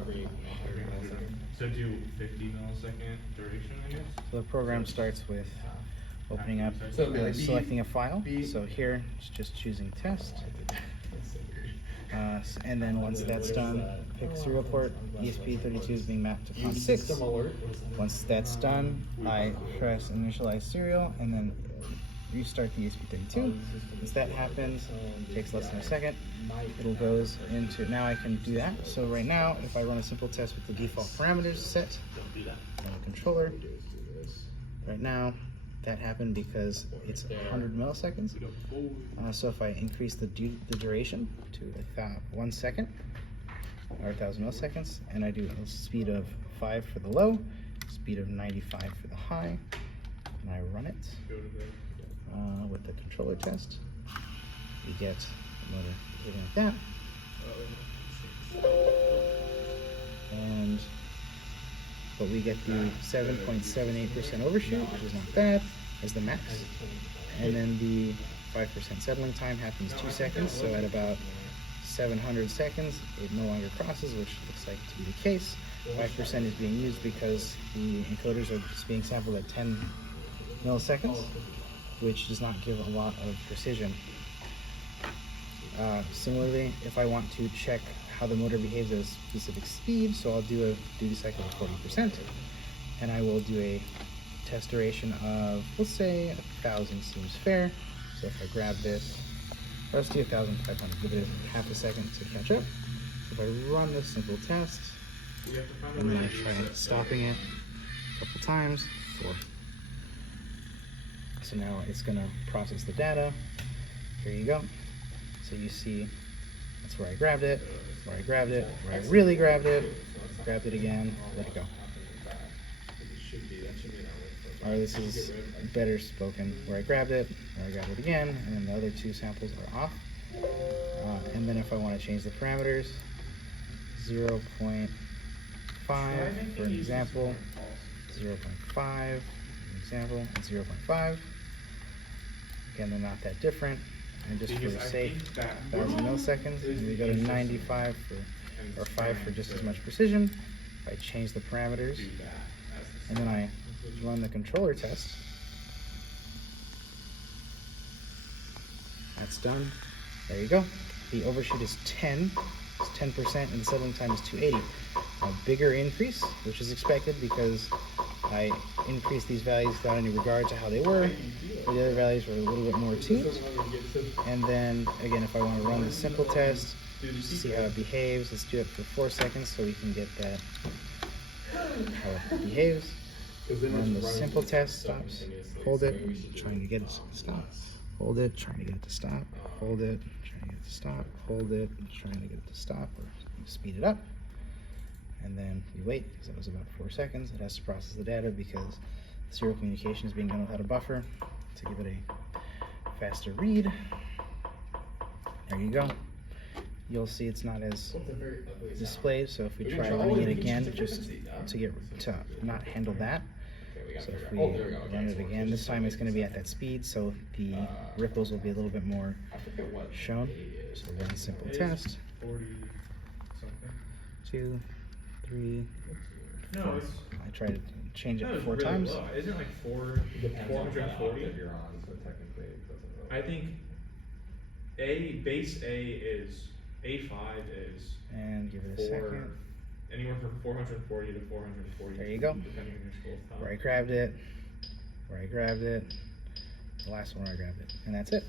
Every millisecond. So do 50 millisecond duration, I guess? So the program starts with opening up, So selecting a file. So here, it's just choosing test. And then once that's done, pick serial port. ESP32 is being mapped to port 6. Once that's done, I press initialize serial and then restart the ESP32. Once that happens, it takes less than a second. It goes into, now I can do that. So right now, if I run a simple test with the default parameters set on the controller, right now, that happened because it's 100 milliseconds. So if I increase the duration to 1 second or 1,000 milliseconds, and I do a speed of 5 for the low, speed of 95 for the high, and I run it with the controller test, you get the motor behaving like that. But we get the 7.78% overshoot, which is not bad, as the max. And then the 5% settling time happens 2 seconds, so at about 700 seconds, it no longer crosses, which looks like to be the case. 5% is being used because the encoders are just being sampled at 10 milliseconds, which does not give a lot of precision. Similarly, if I want to check how the motor behaves at a specific speed, so I'll do a duty cycle of 40%, and I will do a test duration of, let's say, 1,000 seems fair. So if I grab this, let's do 1,500, give it half a second to catch up. So if I run this simple test, and then I try stopping it a couple times, 4. So now it's gonna process the data. Here you go. So you see, that's where I grabbed it, where I grabbed it, where I really grabbed it again, let it go. Or this is better spoken, where I grabbed it again, and then the other 2 samples are off. And then if I want to change the parameters, 0.5 for an example, 0.5 for an example, and 0.5. Again, they're not that different. And just for sake, 1,000 milliseconds, and we go to 95 or 5 for just as much precision. I change the parameters, and then I run the controller test. That's done. There you go. The overshoot is 10. It's 10%, and the settling time is 280. A bigger increase, which is expected because I increased these values without any regard to how they were. The other values were a little bit more tuned. And then, again, if I want to run the simple test, just to see how it behaves, let's do it for 4 seconds so we can get that, how it behaves. Run the simple test, stops, hold it, trying to get it to stop, hold it, trying to get it to stop, hold it, trying to get it to stop, hold it, trying to get it to stop, or speed it up. And then we wait, because that was about 4 seconds. It has to process the data because serial communication is being done without a buffer to give it a faster read. There you go. You'll see it's not as displayed, so if we try running it again, just to not handle that. So if we run it again, this time it's going to be at that speed, so the ripples will be a little bit more shown. So run simple test. 2, 3, 4. I tried to change it 4 times. Isn't it like 440? I think base A is A5 is, and give it a second. Anywhere from 440 to 440. There you go. Depending on your school time. Where I grabbed it, the last one where I grabbed it, and that's it.